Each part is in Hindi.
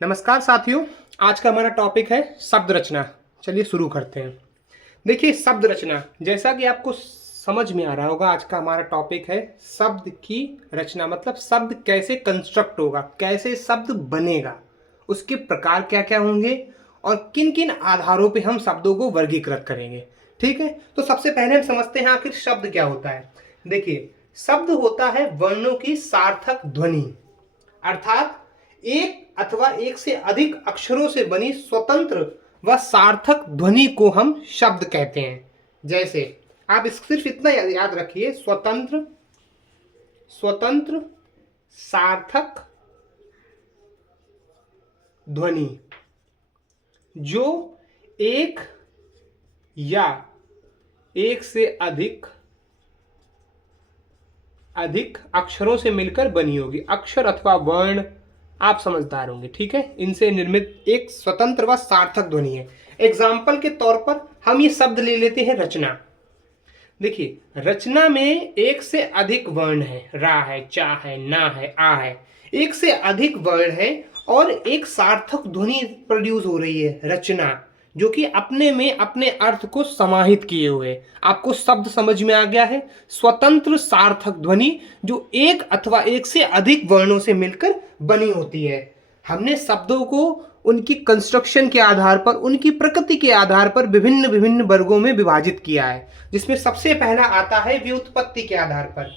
नमस्कार साथियों, आज का हमारा टॉपिक है शब्द रचना। चलिए शुरू करते हैं। देखिए, शब्द रचना जैसा कि आपको समझ में आ रहा होगा, आज का हमारा टॉपिक है शब्द की रचना। मतलब शब्द कैसे कंस्ट्रक्ट होगा, कैसे शब्द बनेगा, उसके प्रकार क्या क्या होंगे और किन किन आधारों पे हम शब्दों को वर्गीकृत करेंगे। ठीक है, तो सबसे पहले हम समझते हैं आखिर शब्द क्या होता है। देखिए, शब्द होता है वर्णों की सार्थक ध्वनि, अर्थात एक अथवा एक से अधिक अक्षरों से बनी स्वतंत्र व सार्थक ध्वनि को हम शब्द कहते हैं। जैसे आप सिर्फ इतना याद रखिए, स्वतंत्र स्वतंत्र सार्थक ध्वनि जो एक या एक से अधिक अक्षरों से मिलकर बनी होगी। अक्षर अथवा वर्ण, आप समझदार होंगे, ठीक है। इनसे निर्मित एक स्वतंत्र व सार्थक ध्वनि है। एग्जाम्पल के तौर पर हम ये शब्द ले लेते हैं रचना। देखिए, रचना में एक से अधिक वर्ण है, रा है, चा है, ना है, आ है, एक से अधिक वर्ण है और एक सार्थक ध्वनि प्रोड्यूस हो रही है रचना, जो कि अपने में अपने अर्थ को समाहित किए हुए। आपको शब्द समझ में आ गया है। स्वतंत्र सार्थक ध्वनि जो एक अथवा एक से अधिक वर्णों से मिलकर बनी होती है। हमने शब्दों को उनकी कंस्ट्रक्शन के आधार पर, उनकी प्रकृति के आधार पर विभिन्न विभिन्न वर्गों में विभाजित किया है, जिसमें सबसे पहला आता है व्युत्पत्ति के आधार पर।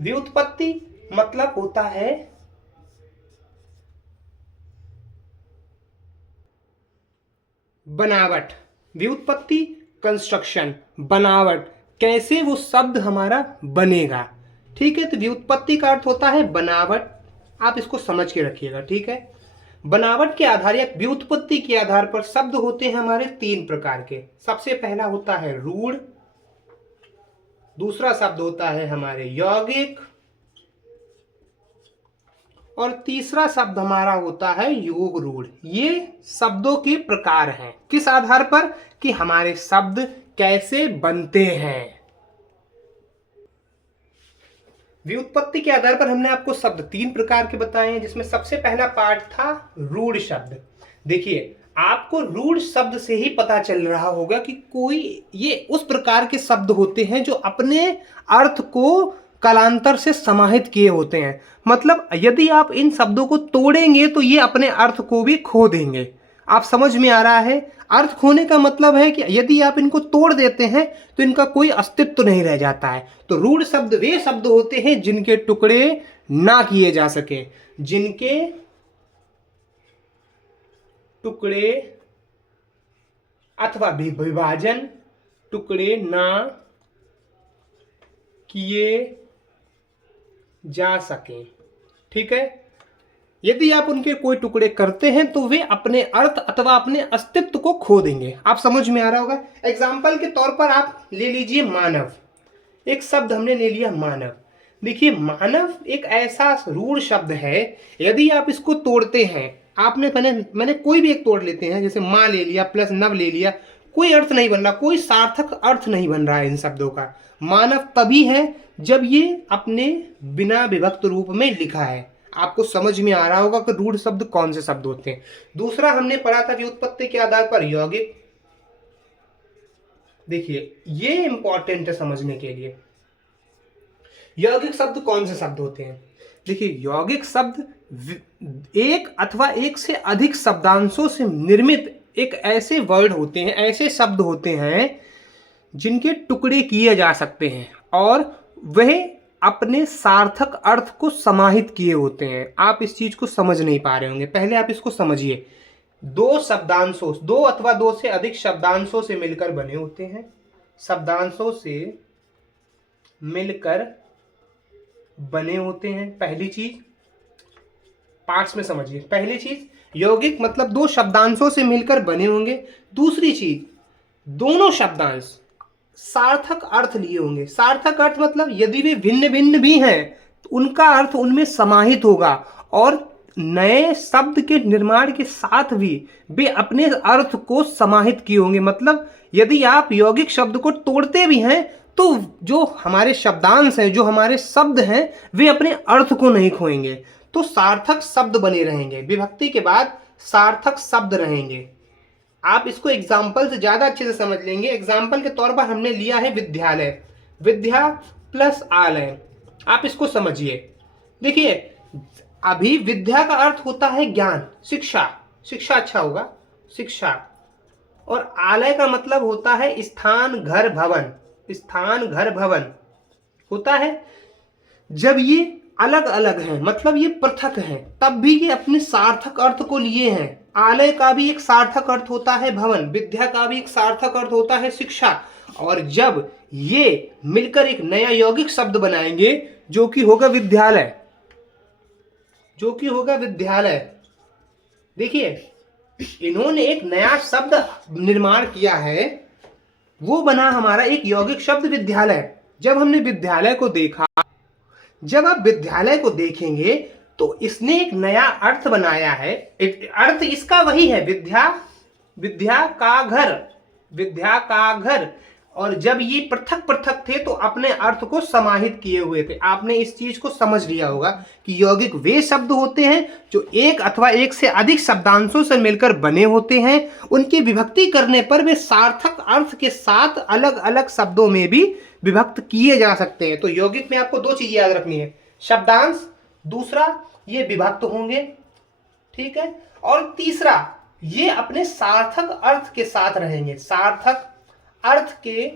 व्युत्पत्ति मतलब होता है बनावट। व्युत्पत्ति, कंस्ट्रक्शन, बनावट, कैसे वो शब्द हमारा बनेगा। ठीक है, तो व्युत्पत्ति का अर्थ होता है बनावट। आप इसको समझ के रखिएगा, ठीक है। बनावट के आधार या व्युत्पत्ति के आधार पर शब्द होते हैं हमारे तीन प्रकार के। सबसे पहला होता है रूढ़, दूसरा शब्द होता है हमारे यौगिक और तीसरा शब्द हमारा होता है योग रूढ़। ये शब्दों के प्रकार हैं। किस आधार पर? कि हमारे शब्द कैसे बनते हैं। व्युत्पत्ति के आधार पर हमने आपको शब्द तीन प्रकार के बताए हैं, जिसमें सबसे पहला पार्ट था रूढ़ शब्द। देखिए, आपको रूढ़ शब्द से ही पता चल रहा होगा कि कोई ये उस प्रकार के शब्द होते हैं जो अपने अर्थ को कालांतर से समाहित किए होते हैं। मतलब यदि आप इन शब्दों को तोड़ेंगे तो ये अपने अर्थ को भी खो देंगे। आप समझ में आ रहा है? अर्थ खोने का मतलब है कि यदि आप इनको तोड़ देते हैं तो इनका कोई अस्तित्व नहीं रह जाता है। तो रूढ़ शब्द वे शब्द होते हैं जिनके टुकड़े ना किए जा सके, जिनके टुकड़े अथवा विभाजन टुकड़े ना किए जा सके। ठीक है, यदि आप उनके कोई टुकड़े करते हैं तो वे अपने अर्थ अथवा अपने अस्तित्व को खो देंगे। आप समझ में आ रहा होगा। एग्जाम्पल के तौर पर आप ले लीजिए मानव। एक शब्द हमने ले लिया मानव। देखिए, मानव एक ऐसा रूढ़ शब्द है, यदि आप इसको तोड़ते हैं, आपने मैंने कोई भी एक तोड़ लेते हैं, जैसे माँ ले लिया प्लस नव ले लिया, कोई अर्थ नहीं बन रहा, कोई सार्थक अर्थ नहीं बन रहा है इन शब्दों का। मानव तभी है जब ये अपने बिना विभक्त रूप में लिखा है। आपको समझ में आ रहा होगा कि रूढ़ शब्द कौन से शब्द होते हैं। दूसरा हमने पढ़ा था व्युत्पत्ति के आधार पर यौगिक। देखिए, ये इंपॉर्टेंट है समझने के लिए। यौगिक शब्द कौन से शब्द होते हैं? देखिए, यौगिक शब्द एक अथवा एक से अधिक शब्दांशों से निर्मित एक ऐसे वर्ड होते हैं, ऐसे शब्द होते हैं जिनके टुकड़े किए जा सकते हैं और वह अपने सार्थक अर्थ को समाहित किए होते हैं। आप इस चीज को समझ नहीं पा रहे होंगे, पहले आप इसको समझिए। दो शब्दांशों, दो अथवा दो से अधिक शब्दांशों से मिलकर बने होते हैं। शब्दांशों से मिलकर बने होते हैं। पहली चीज पार्ट्स में समझिए। पहली चीज, यौगिक मतलब दो शब्दांशों से मिलकर बने होंगे। दूसरी चीज, दोनों शब्दांश सार्थक अर्थ लिए होंगे। सार्थक अर्थ मतलब यदि वे भिन्न भिन्न भी हैं तो उनका अर्थ उनमें समाहित होगा और नए शब्द के निर्माण के साथ भी वे अपने अर्थ को समाहित किए होंगे। मतलब यदि आप यौगिक शब्द को तोड़ते भी हैं तो जो हमारे शब्दांश हैं, जो हमारे शब्द हैं, वे अपने अर्थ को नहीं खोएंगे। तो सार्थक शब्द बने रहेंगे, विभक्ति के बाद सार्थक शब्द रहेंगे। आप इसको एग्जाम्पल से ज्यादा अच्छे से समझ लेंगे। एग्जाम्पल के तौर पर हमने लिया है विद्यालय, विद्या प्लस आलय, आप इसको समझिए। देखिए अभी विद्या का अर्थ होता है ज्ञान, शिक्षा, शिक्षा अच्छा होगा, शिक्षा, और आलय का मतलब होता है स्थान, घर, भवन, स्थान, घर, भवन होता है। जब ये अलग अलग हैं, मतलब ये पृथक हैं, तब भी ये अपने सार्थक अर्थ को लिए हैं। आलय का भी एक सार्थक अर्थ होता है भवन, विद्या का भी एक सार्थक अर्थ होता है शिक्षा, और जब ये मिलकर एक नया यौगिक शब्द बनाएंगे जो कि होगा विद्यालय, जो कि होगा विद्यालय। देखिए इन्होंने एक नया शब्द निर्माण किया है, वो बना हमारा एक यौगिक शब्द विद्यालय। जब हमने विद्यालय को देखा, जब आप विद्यालय को देखेंगे तो इसने एक नया अर्थ बनाया है। अर्थ इसका वही है, विद्या, विद्या का घर, विद्या का घर। और जब ये पृथक पृथक थे तो अपने अर्थ को समाहित किए हुए थे। आपने इस चीज को समझ लिया होगा कि यौगिक वे शब्द होते हैं जो एक अथवा एक से अधिक शब्दांशों से मिलकर बने होते हैं। उनकी विभक्ति करने पर वे सार्थक अर्थ के साथ अलग अलग शब्दों में भी विभक्त किए जा सकते हैं। तो यौगिक में आपको दो चीजें याद रखनी है, शब्दांश, दूसरा ये विभक्त होंगे, ठीक है, और तीसरा ये अपने सार्थक अर्थ के साथ रहेंगे, सार्थक अर्थ के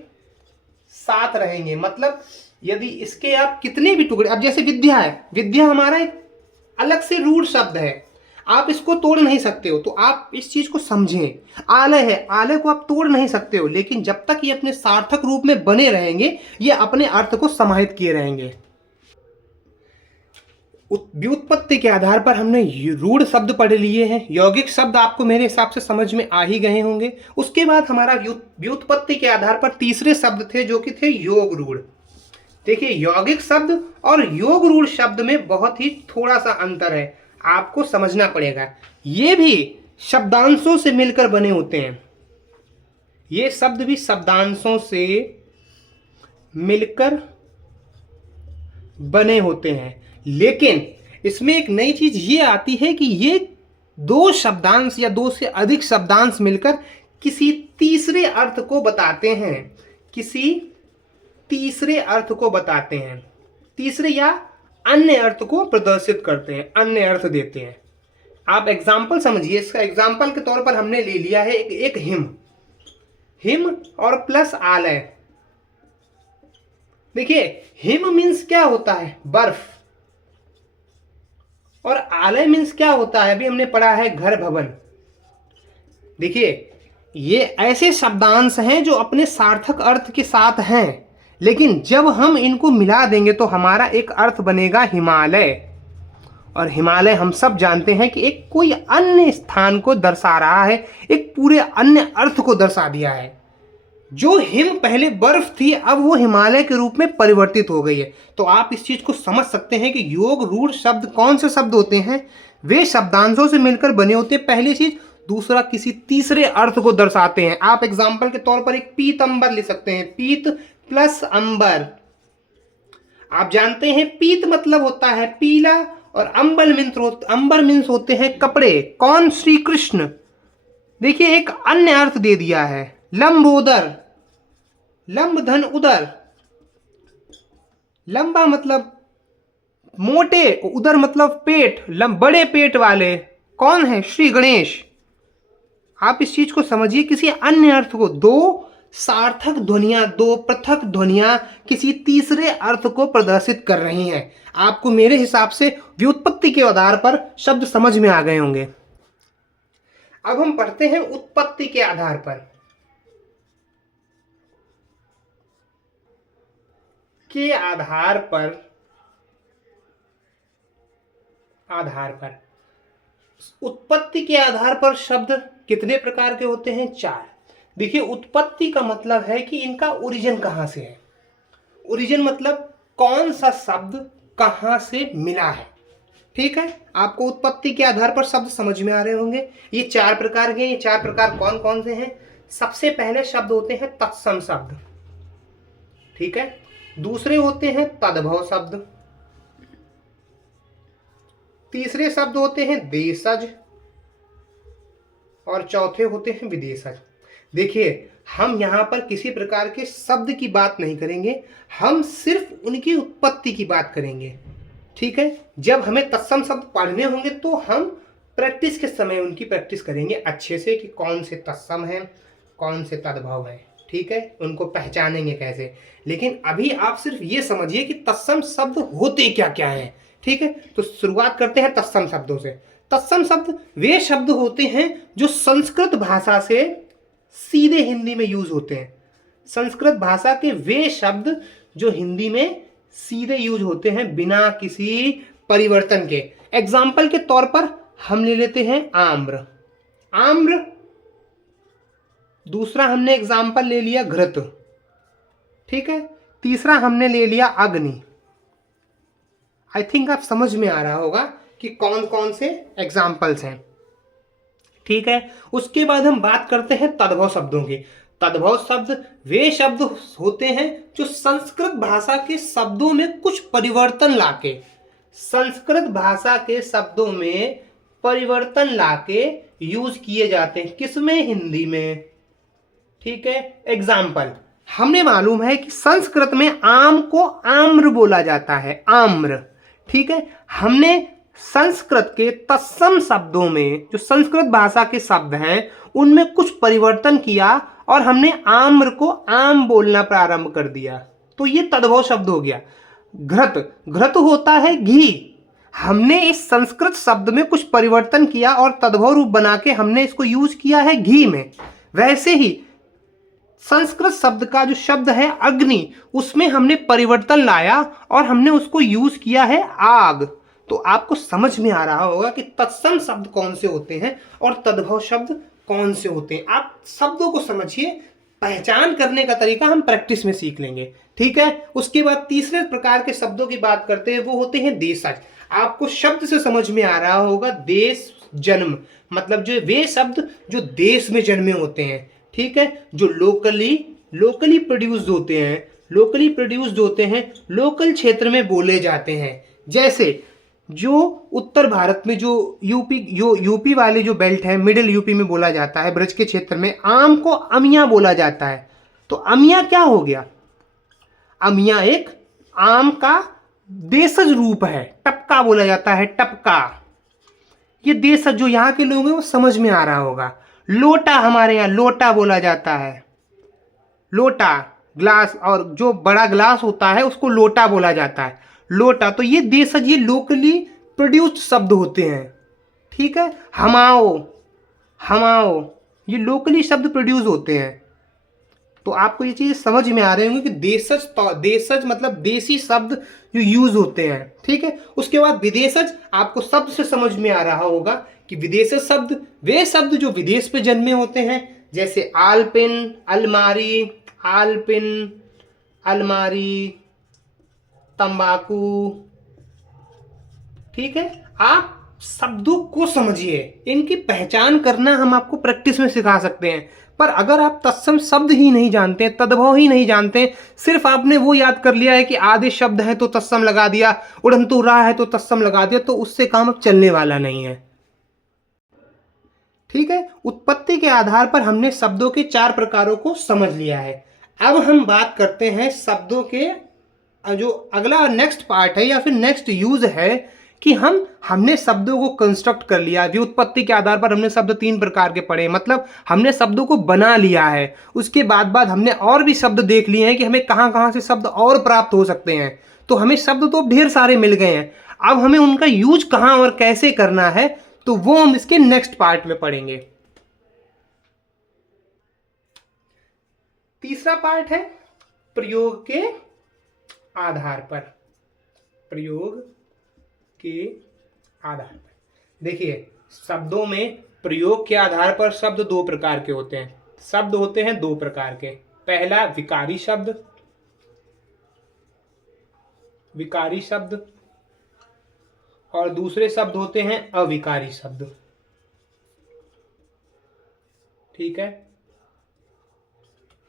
साथ रहेंगे। मतलब यदि इसके आप कितने भी टुकड़े, अब जैसे विद्या है, विद्या हमारा एक अलग से रूढ़ शब्द है, आप इसको तोड़ नहीं सकते हो, तो आप इस चीज को समझें। आलय है, आलय को आप तोड़ नहीं सकते हो, लेकिन जब तक ये अपने सार्थक रूप में बने रहेंगे ये अपने अर्थ को समाहित किए रहेंगे। व्युत्पत्ति के आधार पर हमने रूढ़ शब्द पढ़ लिए हैं, यौगिक शब्द आपको मेरे हिसाब से समझ में आ ही गए होंगे। उसके बाद हमारा व्युत्पत्ति के आधार पर तीसरे शब्द थे जो कि थे योग रूढ़। देखिए यौगिक शब्द और योग रूढ़ शब्द में बहुत ही थोड़ा सा अंतर है, आपको समझना पड़ेगा। ये भी शब्दांशों से मिलकर बने होते हैं, ये शब्द भी शब्दांशों से मिलकर बने होते हैं, लेकिन इसमें एक नई चीज ये आती है कि ये दो शब्दांश या दो से अधिक शब्दांश मिलकर किसी तीसरे अर्थ को बताते हैं, किसी तीसरे अर्थ को बताते हैं, तीसरे या अन्य अर्थ को प्रदर्शित करते हैं, अन्य अर्थ देते हैं। आप एग्जाम्पल समझिए, इसका एग्जाम्पल के तौर पर हमने ले लिया है एक हिम, हिम और प्लस आलय। देखिए हिम मीन्स क्या होता है, बर्फ, और आलय मीन्स क्या होता है, अभी हमने पढ़ा है घर, भवन। देखिए ये ऐसे शब्दांश हैं जो अपने सार्थक अर्थ के साथ हैं, लेकिन जब हम इनको मिला देंगे तो हमारा एक अर्थ बनेगा हिमालय। और हिमालय हम सब जानते हैं कि एक कोई अन्य स्थान को दर्शा रहा है, एक पूरे अन्य अर्थ को दर्शा दिया है। जो हिम पहले बर्फ थी अब वो हिमालय के रूप में परिवर्तित हो गई है। तो आप इस चीज को समझ सकते हैं कि योग रूढ़ शब्द कौन से शब्द होते हैं, वे शब्दांशों से मिलकर बने होते हैं, पहली चीज। दूसरा किसी तीसरे अर्थ को दर्शाते हैं। आप एग्जाम्पल के तौर पर एक पीतंबर ले सकते हैं, पीत प्लस अंबर। आप जानते हैं पीत मतलब होता है पीला, और अंबर मीन्स होते हैं कपड़े। कौन, श्री कृष्ण। देखिए एक अन्य अर्थ दे दिया है, लंबोदर, लंब धन उदर, लंबा मतलब मोटे, उदर मतलब पेट, बड़े पेट वाले। कौन है, श्री गणेश। आप इस चीज को समझिए, किसी अन्य अर्थ को, दो सार्थक ध्वनियां, दो पृथक ध्वनियां किसी तीसरे अर्थ को प्रदर्शित कर रही हैं। आपको मेरे हिसाब से व्युत्पत्ति के आधार पर शब्द समझ में आ गए होंगे। अब हम पढ़ते हैं उत्पत्ति के आधार पर। उत्पत्ति के आधार पर शब्द कितने प्रकार के होते हैं, 4। देखिए उत्पत्ति का मतलब है कि इनका ओरिजिन कहां से है। ओरिजिन मतलब कौन सा शब्द कहां से मिला है, ठीक है। आपको उत्पत्ति के आधार पर शब्द समझ में आ रहे होंगे। ये 4 प्रकार के, ये 4 प्रकार कौन कौन से हैं। सबसे पहले शब्द होते हैं तत्सम शब्द, ठीक है। दूसरे होते हैं तद्भव शब्द, तीसरे शब्द होते हैं देशज और चौथे होते हैं विदेशज। देखिए, हम यहाँ पर किसी प्रकार के शब्द की बात नहीं करेंगे, हम सिर्फ उनकी उत्पत्ति की बात करेंगे। ठीक है, जब हमें तत्सम शब्द पढ़ने होंगे तो हम प्रैक्टिस के समय उनकी प्रैक्टिस करेंगे अच्छे से कि कौन से तत्सम हैं, कौन से तद्भव हैं। ठीक है, उनको पहचानेंगे कैसे। लेकिन अभी आप सिर्फ ये समझिए कि तत्सम शब्द होते क्या क्या हैं। ठीक है, तो शुरुआत करते हैं तत्सम शब्दों से। तत्सम शब्द वे शब्द होते हैं जो संस्कृत भाषा से सीधे हिंदी में यूज होते हैं। संस्कृत भाषा के वे शब्द जो हिंदी में सीधे यूज होते हैं बिना किसी परिवर्तन के। एग्जाम्पल के तौर पर हम ले लेते हैं आम्र। आम्र, दूसरा हमने एग्जाम्पल ले लिया घृत। ठीक है, तीसरा हमने ले लिया अग्नि। आई थिंक आप समझ में आ रहा होगा कि कौन कौन से एग्जाम्पल्स हैं। ठीक है, उसके बाद हम बात करते हैं तद्भव शब्दों की। तद्भव शब्द वे शब्द होते हैं जो संस्कृत भाषा के शब्दों में कुछ परिवर्तन लाके, संस्कृत भाषा के शब्दों में परिवर्तन लाके यूज किए जाते हैं। किसमें? हिंदी में। ठीक है, एग्जाम्पल हमें मालूम है कि संस्कृत में आम को आम्र बोला जाता है, आम्र। ठीक है, हमने संस्कृत के तत्सम शब्दों में जो संस्कृत भाषा के शब्द हैं उनमें कुछ परिवर्तन किया और हमने आम्र को आम बोलना प्रारंभ कर दिया, तो ये तद्भव शब्द हो गया। घृत, घृत होता है घी। हमने इस संस्कृत शब्द में कुछ परिवर्तन किया और तद्भव रूप बना के हमने इसको यूज किया है घी में। वैसे ही संस्कृत शब्द का जो शब्द है अग्नि, उसमें हमने परिवर्तन लाया और हमने उसको यूज किया है आग। तो आपको समझ में आ रहा होगा कि तत्सम शब्द कौन से होते हैं और तद्भव शब्द कौन से होते हैं। आप शब्दों को समझिए, पहचान करने का तरीका हम प्रैक्टिस में सीख लेंगे। ठीक है, उसके बाद तीसरे प्रकार के शब्दों की बात करते हैं, वो होते हैं देशज। आपको शब्द से समझ में आ रहा होगा देश, जन्म, मतलब जो वे शब्द जो देश में जन्मे होते हैं। ठीक है, जो लोकली प्रोड्यूस्ड होते हैं, लोकली प्रोड्यूस्ड होते हैं, लोकल क्षेत्र में बोले जाते हैं। जैसे जो उत्तर भारत में जो यूपी वाले जो बेल्ट है, मिडिल यूपी में बोला जाता है, ब्रज के क्षेत्र में आम को अमिया बोला जाता है। तो अमिया क्या हो गया? अमिया एक आम का देशज रूप है। टपका बोला जाता है, टपका। ये देशज जो यहाँ के लोग हैं वो समझ में आ रहा होगा। लोटा, हमारे यहाँ लोटा बोला जाता है, लोटा ग्लास, और जो बड़ा ग्लास होता है उसको लोटा बोला जाता है, लोटा। तो ये देशज, ये लोकली प्रोड्यूस्ड शब्द होते हैं। ठीक है, हमाओ, हमाओ, ये लोकली शब्द प्रोड्यूस होते हैं। तो आपको ये चीज़ समझ में आ रहे होंगे कि देशज, देशज मतलब देसी शब्द जो यूज होते हैं। ठीक है, उसके बाद विदेशज, आपको शब्द से समझ में आ रहा होगा कि विदेशज शब्द वे शब्द जो विदेश पे जन्मे होते हैं, जैसे आलपिन, अलमारी, आलपिन, अलमारी, तंबाकू। ठीक है, आप शब्दों को समझिए, इनकी पहचान करना हम आपको प्रैक्टिस में सिखा सकते हैं। पर अगर आप तत्सम शब्द ही नहीं जानते, तद्भव ही नहीं जानते, सिर्फ आपने वो याद कर लिया है कि आदेश शब्द है तो तत्सम लगा दिया, उड़ंतु रहा है तो तत्सम लगा दिया, तो उससे काम अब चलने वाला नहीं है। ठीक है, उत्पत्ति के आधार पर हमने शब्दों के 4 प्रकारों को समझ लिया है। अब हम बात करते हैं शब्दों के जो अगला नेक्स्ट पार्ट है या फिर नेक्स्ट यूज है कि हमने शब्दों को कंस्ट्रक्ट कर लिया। व्युत्पत्ति के आधार पर हमने शब्द 3 प्रकार के पढ़े, मतलब हमने शब्दों को बना लिया है। उसके बाद हमने और भी शब्द देख लिए हैं कि हमें कहाँ कहाँ से शब्द और प्राप्त हो सकते हैं। तो हमें शब्द तो ढेर सारे मिल गए हैं, अब हमें उनका यूज कहाँ और कैसे करना है तो वो हम इसके नेक्स्ट पार्ट में पढ़ेंगे। तीसरा पार्ट है प्रयोग के आधार पर। प्रयोग के आधार पर देखिए, शब्दों में प्रयोग के आधार पर शब्द 2 प्रकार के होते हैं। शब्द होते हैं 2 प्रकार के। पहला विकारी शब्द, विकारी शब्द, और दूसरे शब्द होते हैं अविकारी शब्द। ठीक है,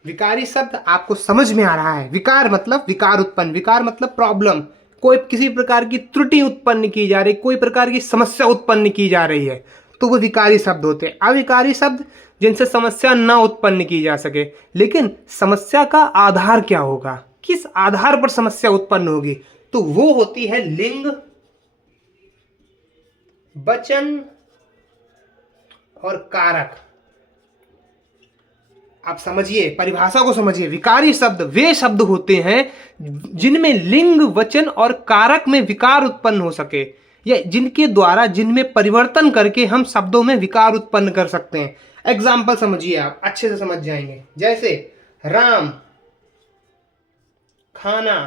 विकारी शब्द आपको समझ में आ रहा है। विकार मतलब विकार उत्पन्न, विकार मतलब प्रॉब्लम, कोई किसी प्रकार की त्रुटि उत्पन्न की जा रही, कोई प्रकार की समस्या उत्पन्न की जा रही है, तो वो विकारी शब्द होते हैं। अविकारी शब्द जिनसे समस्या न उत्पन्न की जा सके, लेकिन समस्या का आधार क्या होगा, किस आधार पर समस्या उत्पन्न होगी, तो वो होती है लिंग, वचन और कारक। आप समझिए, परिभाषा को समझिए। विकारी शब्द वे शब्द होते हैं जिनमें लिंग, वचन और कारक में विकार उत्पन्न हो सके, या जिनके द्वारा, जिनमें परिवर्तन करके हम शब्दों में विकार उत्पन्न कर सकते हैं। एग्जाम्पल समझिए, आप अच्छे से समझ जाएंगे। जैसे राम, खाना,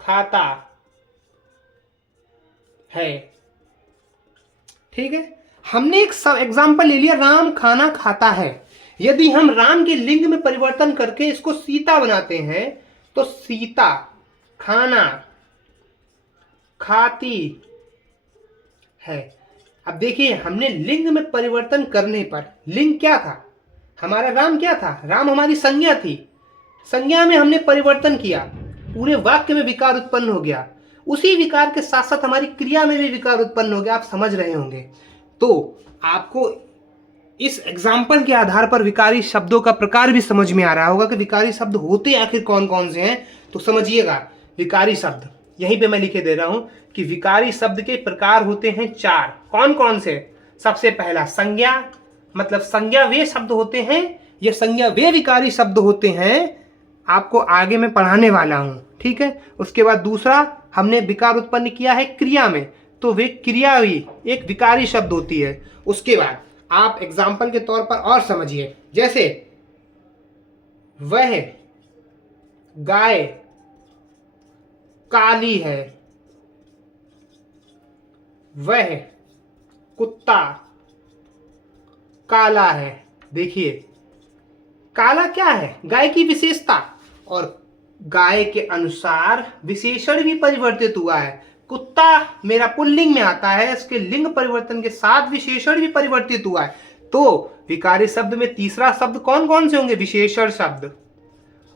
खाता है। ठीक है, हमने एक एग्जाम्पल ले लिया, राम खाना खाता है। यदि हम राम के लिंग में परिवर्तन करके इसको सीता बनाते हैं, तो सीता खाना खाती है। अब देखिए, हमने लिंग में परिवर्तन करने पर, लिंग क्या था हमारा, राम क्या था, राम हमारी संज्ञा थी, संज्ञा में हमने परिवर्तन किया, पूरे वाक्य में विकार उत्पन्न हो गया। उसी विकार के साथ साथ हमारी क्रिया में भी विकार उत्पन्न हो गया। आप समझ रहे होंगे। तो आपको इस एग्जाम्पल के आधार पर विकारी शब्दों का प्रकार भी समझ में आ रहा होगा कि विकारी शब्द होते आखिर कौन कौन से हैं। तो समझिएगा, विकारी शब्द यहीं पे मैं लिखे दे रहा हूं कि विकारी शब्द के प्रकार होते हैं 4। कौन कौन से? सबसे पहला संज्ञा, मतलब संज्ञा वे शब्द होते हैं, ये संज्ञा वे विकारी शब्द होते हैं, आपको आगे मैं पढ़ाने वाला हूं। ठीक है, उसके बाद दूसरा हमने विकार उत्पन्न किया है क्रिया में, तो वे क्रिया भी एक विकारी शब्द होती है। उसके बाद आप एग्जाम्पल के तौर पर और समझिए, जैसे वह गाय काली है, वह कुत्ता काला है। देखिए, काला क्या है? गाय की विशेषता, और गाय के अनुसार विशेषण भी परिवर्तित हुआ है। कुत्ता मेरा पुल्लिंग में आता है, इसके लिंग परिवर्तन के साथ विशेषण भी परिवर्तित हुआ है। तो विकारी शब्द में तीसरा शब्द कौन कौन से होंगे? विशेषण शब्द।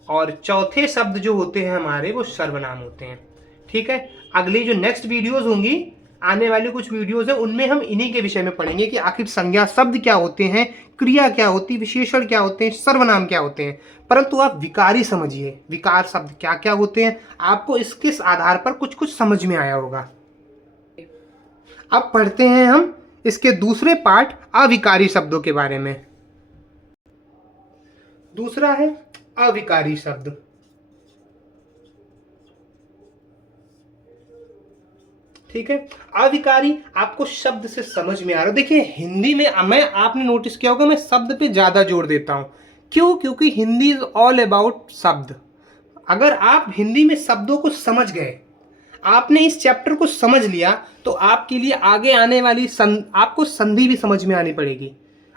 और चौथे शब्द जो होते हैं हमारे, वो सर्वनाम होते हैं। ठीक है, अगली जो नेक्स्ट वीडियोज होंगी, आने वाली कुछ वीडियोज है, उनमें हम इन्हीं के विषय में पढ़ेंगे कि आखिर संज्ञा शब्द क्या होते हैं, क्रिया क्या होती, विशेषण क्या होते हैं, सर्वनाम क्या होते हैं। परंतु आप विकारी समझिए, विकार शब्द क्या क्या होते हैं, आपको इसके आधार पर कुछ कुछ समझ में आया होगा। अब पढ़ते हैं हम इसके दूसरे पार्ट, अविकारी शब्दों के बारे में। दूसरा है अविकारी शब्द। ठीक है, अविकारी आपको शब्द से समझ में आ रहा है। देखिए, हिंदी में मैं, आपने नोटिस किया होगा, मैं शब्द पे ज्यादा जोर देता हूं। क्यों? क्योंकि हिंदी इज ऑल अबाउट शब्द। अगर आप हिंदी में शब्दों को समझ गए, आपने इस चैप्टर को समझ लिया, तो आपके लिए आगे आने वाली आपको संधि भी समझ में आनी पड़ेगी।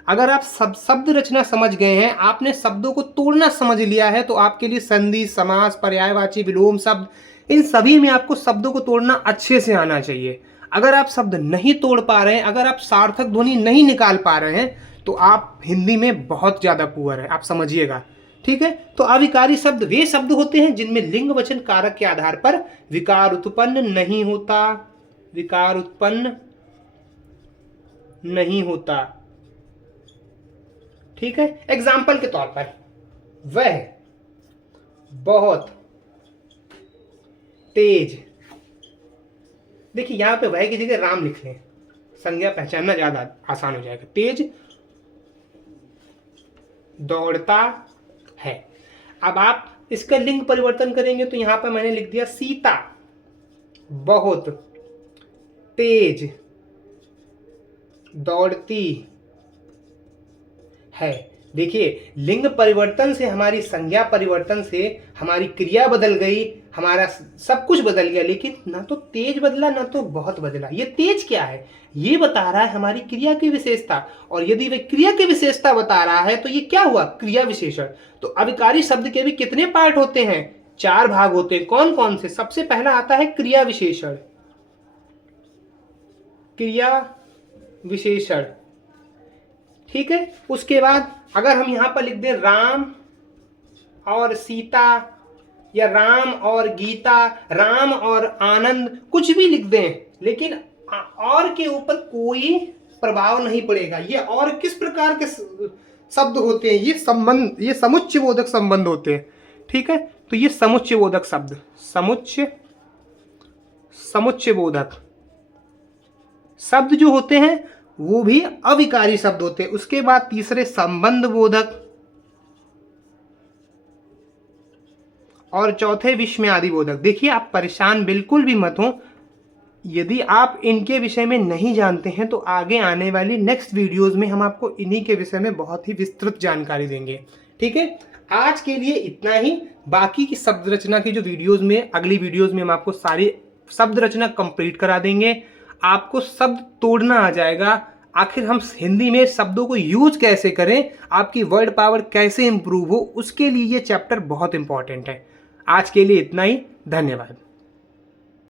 अगर आप शब्द रचना समझ गए हैं, आपने शब्दों को तोड़ना समझ लिया है, तो आपके लिए संधि, समास, पर्यायवाची, विलोम शब्द, इन सभी में आपको शब्दों को तोड़ना अच्छे से आना चाहिए। अगर आप शब्द नहीं तोड़ पा रहे हैं, अगर आप सार्थक ध्वनि नहीं निकाल पा रहे हैं, तो आप हिंदी में बहुत ज्यादा पुअर है, आप समझिएगा। ठीक है, तो अविकारी शब्द वे शब्द होते हैं जिनमें लिंग, वचन, कारक के आधार पर विकार उत्पन्न नहीं होता, विकार उत्पन्न नहीं होता। ठीक है, एग्जाम्पल के तौर पर, वह बहुत तेज। देखिए, यहां पे वह की जगह राम लिख लें, संज्ञा पहचानना ज्यादा आसान हो जाएगा। तेज दौड़ता है। अब आप इसका लिंग परिवर्तन करेंगे, तो यहां पर मैंने लिख दिया सीता बहुत तेज दौड़ती है। देखिए, लिंग परिवर्तन से, हमारी संज्ञा परिवर्तन से हमारी क्रिया बदल गई, हमारा सब कुछ बदल गया, लेकिन ना तो तेज बदला, ना तो बहुत बदला। ये तेज क्या है? ये बता रहा है हमारी क्रिया की विशेषता, और यदि वह क्रिया की विशेषता बता रहा है, तो ये क्या हुआ? क्रिया विशेषण। तो अविकारी शब्द के भी कितने पार्ट होते हैं? 4 भाग होते हैं। कौन कौन से? सबसे पहला आता है क्रिया विशेषण, क्रिया विशेषण। ठीक है, उसके बाद अगर हम यहां पर लिख दें राम और सीता, या राम और गीता, राम और आनंद, कुछ भी लिख दें, लेकिन और के ऊपर कोई प्रभाव नहीं पड़ेगा। ये और किस प्रकार के शब्द होते हैं? ये संबंध, ये समुच्चय बोधक संबंध होते हैं। ठीक है, तो ये समुच्चय बोधक शब्द, समुच्चय बोधक शब्द जो होते हैं वो भी अविकारी शब्द होते हैं। उसके बाद तीसरे संबंध बोधक, और चौथे विस्मयादि बोधक। देखिए, आप परेशान बिल्कुल भी मत हो, यदि आप इनके विषय में नहीं जानते हैं तो आगे आने वाली नेक्स्ट वीडियोस में हम आपको इन्हीं के विषय में बहुत ही विस्तृत जानकारी देंगे। ठीक है, आज के लिए इतना ही। बाकी की शब्द रचना की जो वीडियोस में, अगली वीडियोस में हम आपको सारी शब्द रचना कंप्लीट करा देंगे। आपको शब्द तोड़ना आ जाएगा, आखिर हम हिंदी में शब्दों को यूज कैसे करें, आपकी वर्ड पावर कैसे इंप्रूव हो, उसके लिए ये चैप्टर बहुत इंपॉर्टेंट है। आज के लिए इतना ही, धन्यवाद।